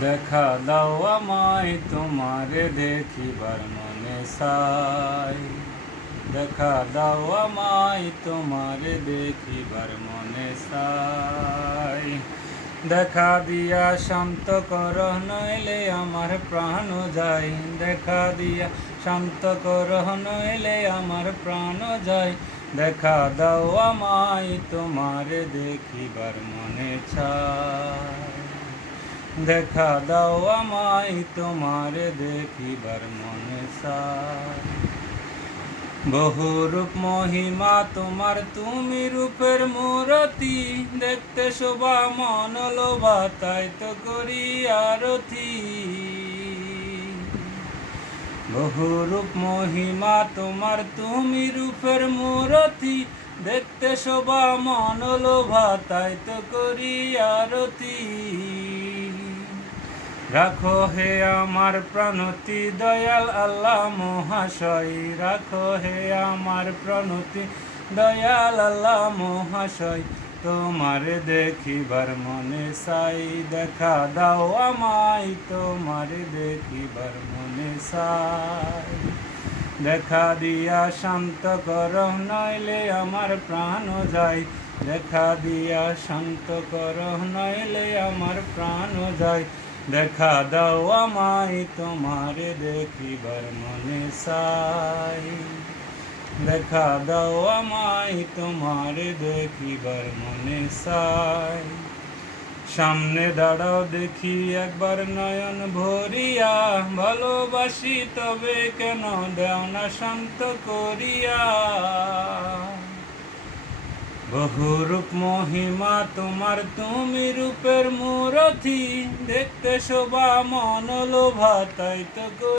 দেখা দাও আমায় তোমারে দেখিবার মনে চাই। দেখা দাও আমায় তোমারে দেখিবার মনে চাই। দেখা দিয়া শান্ত কর নইলে আমার প্রাণ যায়। দেখা দিয়া শান্ত কর নইলে আমার প্রাণ যায়। দেখা দাও আমায় তোমারে দেখিবার মনে চাই। দেখা দাও আমায় তোমারে দেখিবার মনে চাই। বহুরূপ মহিমা তোমার, তুমি রূপের মূরতি। দেখতে শোভা মন লোভা, তাই তো করি আরতি। বহুরূপ মহিমা তোমার, তুমি রূপের মূরতি। দেখতে শোভা মন লোভা, তাই তো করি আরতি। রাখো হে আমার প্রাণতি দয়াল আল্লাহ মহাশয়। রাখো হে আমার প্রাণতি দয়াল আল্লাহ মহাশয়। তোমারে দেখিবার মনে চাই। দেখা দাও আমায় তোমারে দেখিবার মনে চাই। দেখা দিয়া শান্ত কর নইলে আমার প্রাণ যায়। দেখা দিয়া শান্ত কর নইলে আমার প্রাণ যায়। দেখা দাও আমায় তোমারে দেখিবার মনে চাই। দেখা দাও আমায় তোমারে দেখিবার মনে চাই। সামনে দাঁড়াও দেখি একবার নয়ন ভরিয়া। ভালোবাসি তবে কেন দেও না শান্ত করিয়া। বহুরূপ মহিমা তোমার, তুমি রূপের মূরতি। দেখতে শোভা মন লোভা, তাই তো